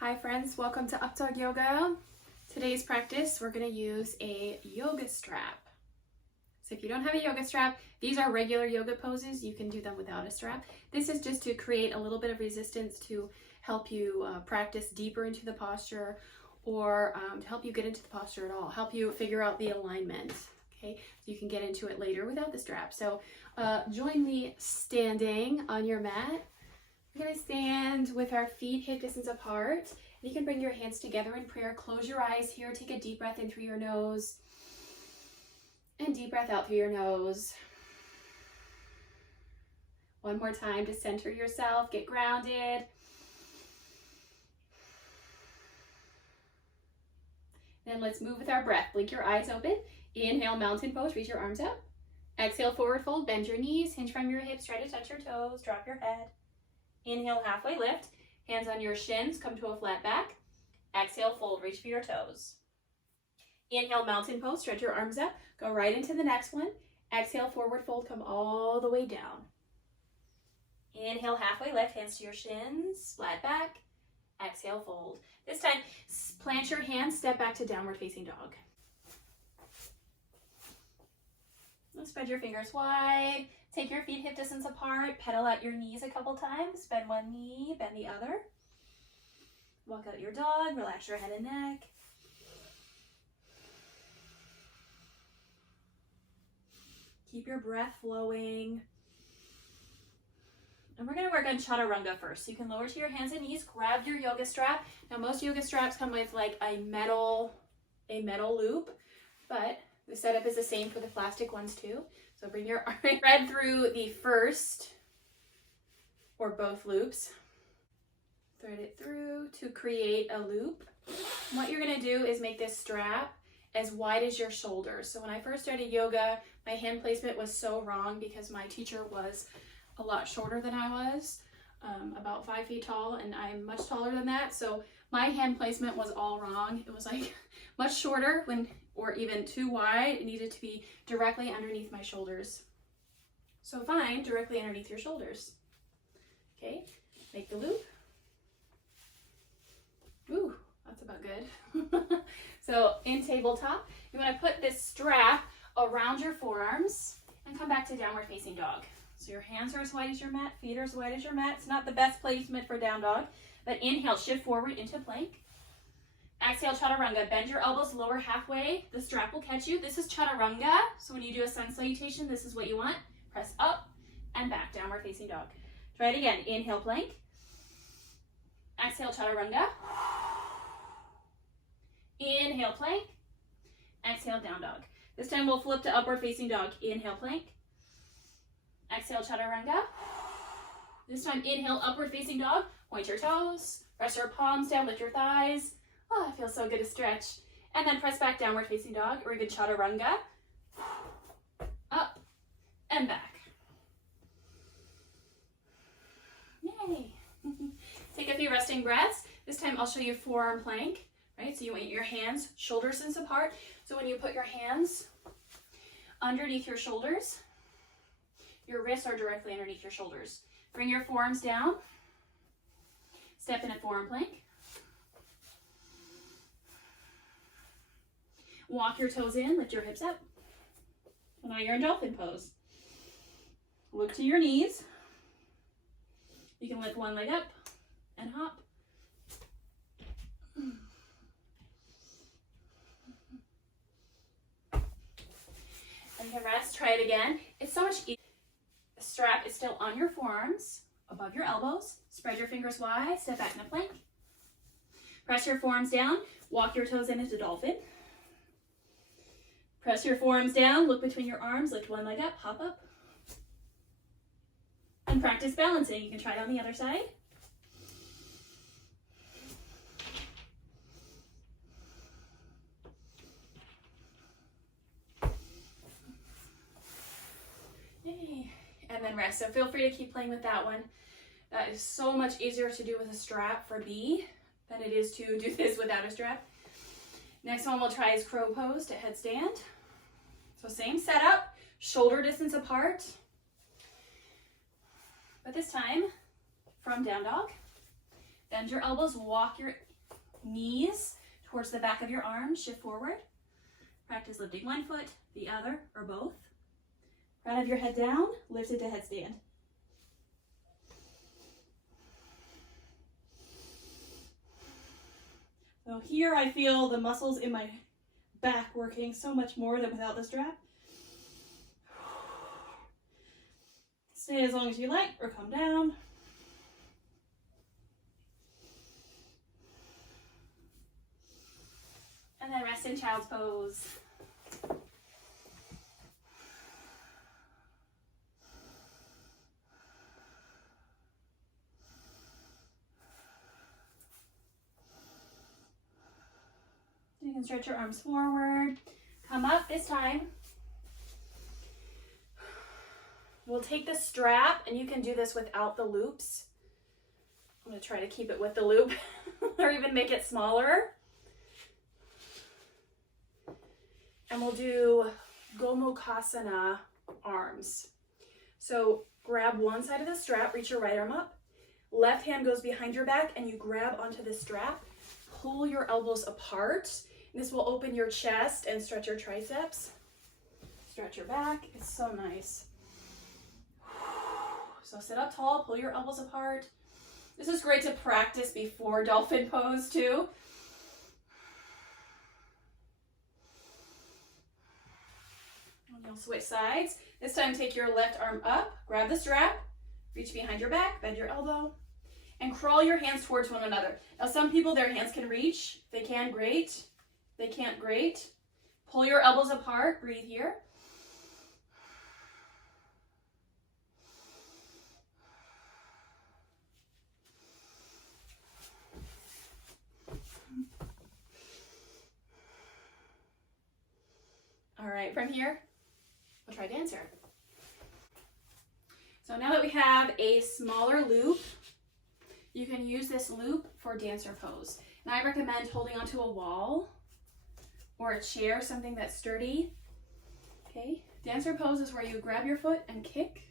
Hi friends, welcome to Updawg-Yoga. Today's practice, we're going to use a yoga strap. So if you don't have a yoga strap, these are regular yoga poses. You can do them without a strap. This is just to create a little bit of resistance to help you practice deeper into the posture, or to help you get into the posture at all, help you figure out the alignment. Okay, so you can get into it later without the strap. So join me standing on your mat. We're going to stand with our feet hip distance apart. You can bring your hands together in prayer. Close your eyes here. Take a deep breath in through your nose. And deep breath out through your nose. One more time to center yourself. Get grounded. Then let's move with our breath. Blink your eyes open. Inhale, mountain pose. Reach your arms up. Exhale, forward fold. Bend your knees. Hinge from your hips. Try to touch your toes. Drop your head. Inhale, halfway lift. Hands on your shins, come to a flat back. Exhale, fold, reach for your toes. Inhale, mountain pose, stretch your arms up. Go right into the next one. Exhale, forward fold, come all the way down. Inhale, halfway lift, hands to your shins, flat back. Exhale, fold. This time, plant your hands, step back to downward facing dog. Spread your fingers wide. Take your feet hip distance apart. Pedal out your knees a couple times. Bend one knee, bend the other. Walk out your dog. Relax your head and neck. Keep your breath flowing. And we're going to work on Chaturanga first. So you can lower to your hands and knees. Grab your yoga strap. Now most yoga straps come with like a metal loop, but the setup is the same for the plastic ones too. So bring your arm, thread through the first or both loops. Thread it through to create a loop. What you're going to do is make this strap as wide as your shoulders. So when I first started yoga, my hand placement was so wrong because my teacher was a lot shorter than I was, about 5 feet tall, and I'm much taller than that. So my hand placement was all wrong. It was like much shorter or even too wide. It needed to be directly underneath my shoulders. So find directly underneath your shoulders. Okay, make the loop. Ooh, that's about good. So in tabletop, you want to put this strap around your forearms and come back to downward facing dog. So your hands are as wide as your mat, feet are as wide as your mat. It's not the best placement for down dog, but inhale, shift forward into plank. Exhale, Chaturanga. Bend your elbows lower halfway. The strap will catch you. This is Chaturanga. So when you do a sun salutation, this is what you want. Press up and back, downward facing dog. Try it again. Inhale, plank. Exhale, Chaturanga. Inhale, plank. Exhale, down dog. This time we'll flip to upward facing dog. Inhale, plank. Exhale, Chaturanga. This time inhale, upward facing dog. Point your toes. Press your palms down, lift your thighs. Oh, it feels so good to stretch. And then press back, downward facing dog, or a good Chaturanga. Up and back. Yay. Take a few resting breaths. This time I'll show you forearm plank, right? So you want your hands shoulder distance apart. So when you put your hands underneath your shoulders, your wrists are directly underneath your shoulders. Bring your forearms down. Step in a forearm plank. Walk your toes in, lift your hips up. Now you're in Dolphin Pose. Look to your knees. You can lift one leg up and hop. And you can rest, try it again. It's so much easier. The strap is still on your forearms, above your elbows. Spread your fingers wide, step back in a plank. Press your forearms down, walk your toes in into dolphin. Press your forearms down, look between your arms, lift one leg up, hop up. And practice balancing. You can try it on the other side. Yay. And then rest. So feel free to keep playing with that one. That is so much easier to do with a strap for B than it is to do this without a strap. Next one we'll try is crow pose to headstand. So same setup, shoulder distance apart. But this time from down dog. Bend your elbows, walk your knees towards the back of your arms, shift forward. Practice lifting one foot, the other, or both. Front of your head down, lift it to headstand. So here I feel the muscles in my back working so much more than without the strap. Stay as long as you like, or come down. And then rest in child's pose. You can stretch your arms forward. Come up this time. We'll take the strap, and you can do this without the loops. I'm going to try to keep it with the loop or even make it smaller. And we'll do Gomukhasana Arms. So grab one side of the strap, reach your right arm up. Left hand goes behind your back, and you grab onto the strap. Pull your elbows apart. This will open your chest and stretch your triceps. Stretch your back. It's so nice. So sit up tall, pull your elbows apart. This is great to practice before Dolphin Pose too. And you'll switch sides. This time take your left arm up, grab the strap, reach behind your back, bend your elbow, and crawl your hands towards one another. Now some people, their hands can reach. If they can, great. If they can't, great. Pull your elbows apart, breathe here. All right, from here, we'll try dancer. So now that we have a smaller loop, you can use this loop for dancer pose. And I recommend holding onto a wall or a chair, something that's sturdy. Okay, dancer pose is where you grab your foot and kick.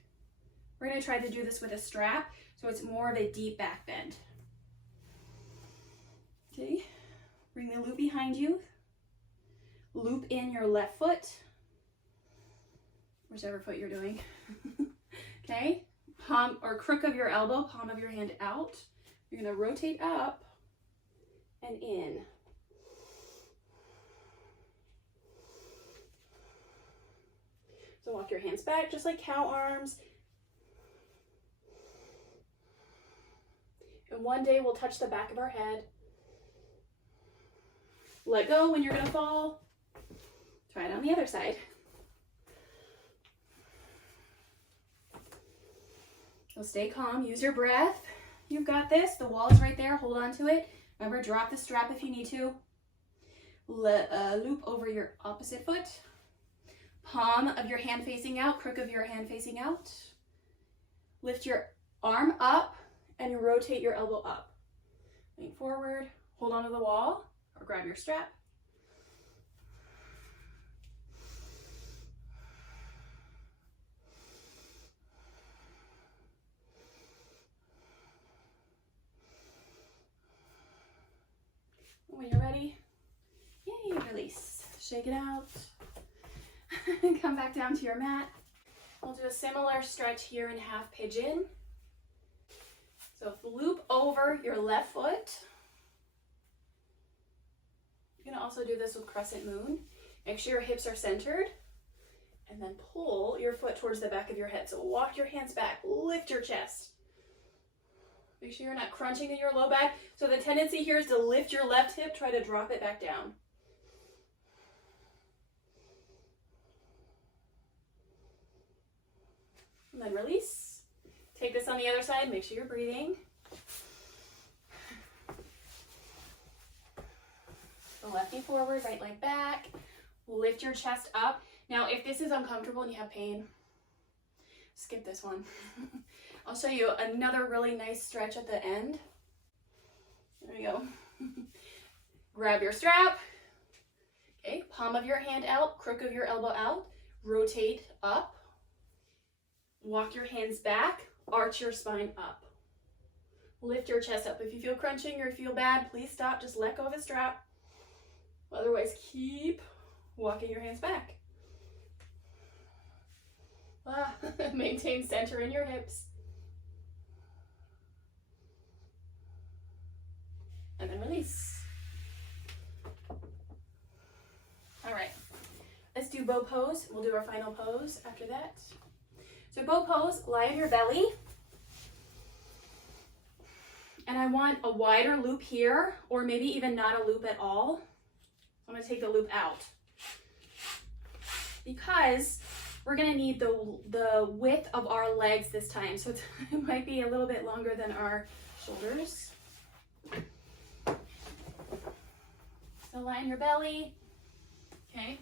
We're gonna try to do this with a strap, so it's more of a deep back bend. Okay, bring the loop behind you. Loop in your left foot, whichever foot you're doing. Okay, palm or crook of your elbow, palm of your hand out. You're gonna rotate up and in. So walk your hands back just like cow arms. And one day we'll touch the back of our head. Let go when you're gonna fall. Try it on the other side. So stay calm, use your breath. You've got this, the wall is right there, hold on to it. Remember, drop the strap if you need to. Loop over your opposite foot. Palm of your hand facing out, crook of your hand facing out. Lift your arm up and rotate your elbow up. Lean forward, hold onto the wall or grab your strap. When you're ready, yay, release. Shake it out. Come back down to your mat. We'll do a similar stretch here in half pigeon. So loop over your left foot. You can also do this with crescent moon. Make sure your hips are centered. And then pull your foot towards the back of your head. So walk your hands back, lift your chest. Make sure you're not crunching in your low back. So the tendency here is to lift your left hip, try to drop it back down. And then release. Take this on the other side, make sure you're breathing. The left knee forward, right leg back. Lift your chest up. Now, if this is uncomfortable and you have pain, skip this one. I'll show you another really nice stretch at the end. There we go. Grab your strap. Okay, palm of your hand out, crook of your elbow out. Rotate up. Walk your hands back, arch your spine up. Lift your chest up. If you feel crunching or feel bad, please stop. Just let go of the strap. Otherwise, keep walking your hands back. Maintain center in your hips. And then release. All right, let's do bow pose. We'll do our final pose after that. So bow pose, lie on your belly. And I want a wider loop here, or maybe even not a loop at all. I'm gonna take the loop out, because we're gonna need the width of our legs this time. So it might be a little bit longer than our shoulders. So lie on your belly. Okay,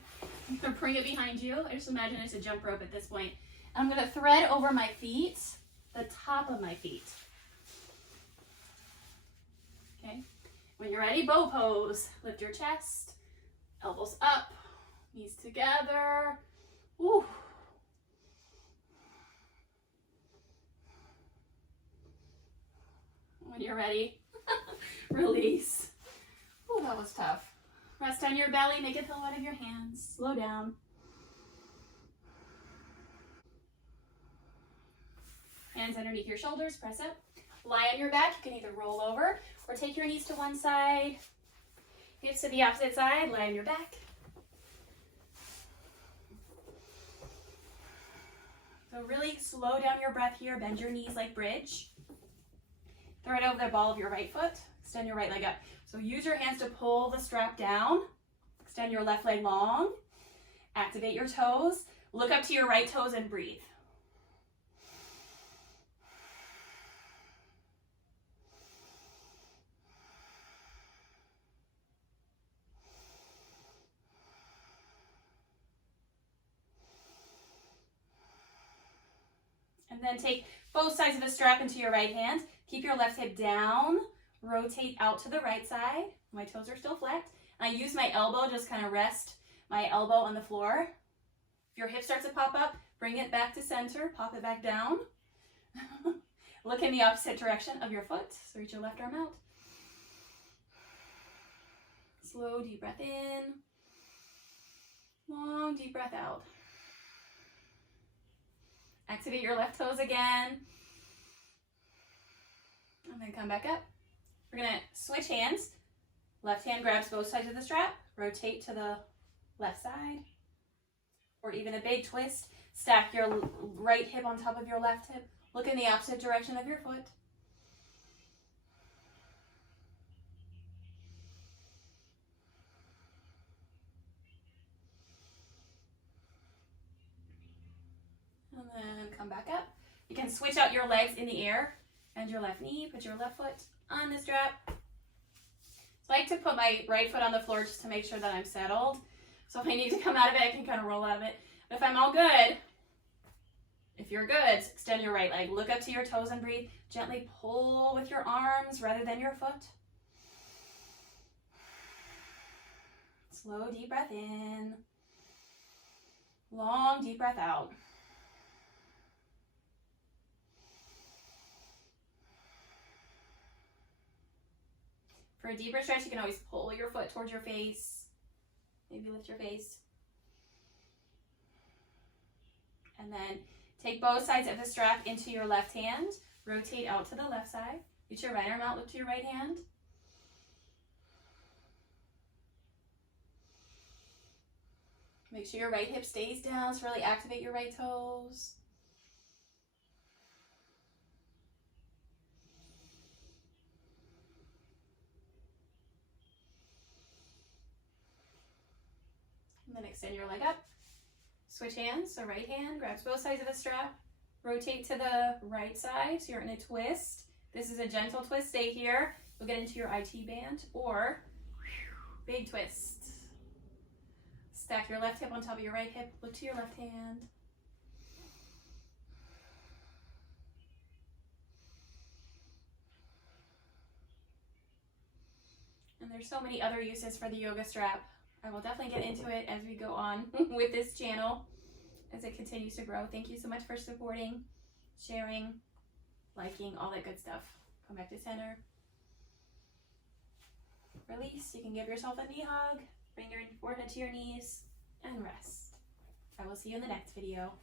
I'm gonna bring it behind you. I just imagine it's a jump rope at this point. I'm gonna thread over my feet, the top of my feet. Okay, when you're ready, bow pose. Lift your chest, elbows up, knees together. Woo. When you're ready, release. Oh, that was tough. Rest on your belly, make a pillow out of your hands. Slow down. Hands underneath your shoulders, press up. Lie on your back, you can either roll over or take your knees to one side. Hips to the opposite side, lie on your back. So really slow down your breath here, bend your knees like bridge. Throw it over the ball of your right foot, extend your right leg up. So use your hands to pull the strap down, extend your left leg long, activate your toes, look up to your right toes and breathe. And then take both sides of the strap into your right hand. Keep your left hip down. Rotate out to the right side. My toes are still flat. I use my elbow, just kind of rest my elbow on the floor. If your hip starts to pop up, bring it back to center. Pop it back down. Look in the opposite direction of your foot. So reach your left arm out. Slow, deep breath in. Long, deep breath out. Activate your left toes again. And then come back up. We're gonna switch hands. Left hand grabs both sides of the strap. Rotate to the left side. Or even a big twist. Stack your right hip on top of your left hip. Look in the opposite direction of your foot. And then come back up. You can switch out your legs in the air. Bend your left knee, put your left foot on the strap. So I like to put my right foot on the floor just to make sure that I'm settled. So if I need to come out of it, I can kind of roll out of it. But if I'm all good, if you're good, extend your right leg. Look up to your toes and breathe. Gently pull with your arms rather than your foot. Slow, deep breath in. Long, deep breath out. For a deeper stretch, you can always pull your foot towards your face. Maybe lift your face. And then take both sides of the strap into your left hand. Rotate out to the left side. Reach your right arm out, look to your right hand. Make sure your right hip stays down, so really activate your right toes. And then extend your leg up. Switch hands, so right hand grabs both sides of the strap. Rotate to the right side, so you're in a twist. This is a gentle twist, stay here. You'll get into your IT band, or big twist. Stack your left hip on top of your right hip, look to your left hand. And there's so many other uses for the yoga strap. I will definitely get into it as we go on with this channel, as it continues to grow. Thank you so much for supporting, sharing, liking, all that good stuff. Come back to center. Release. You can give yourself a knee hug. Bring your forehead to your knees and rest. I will see you in the next video.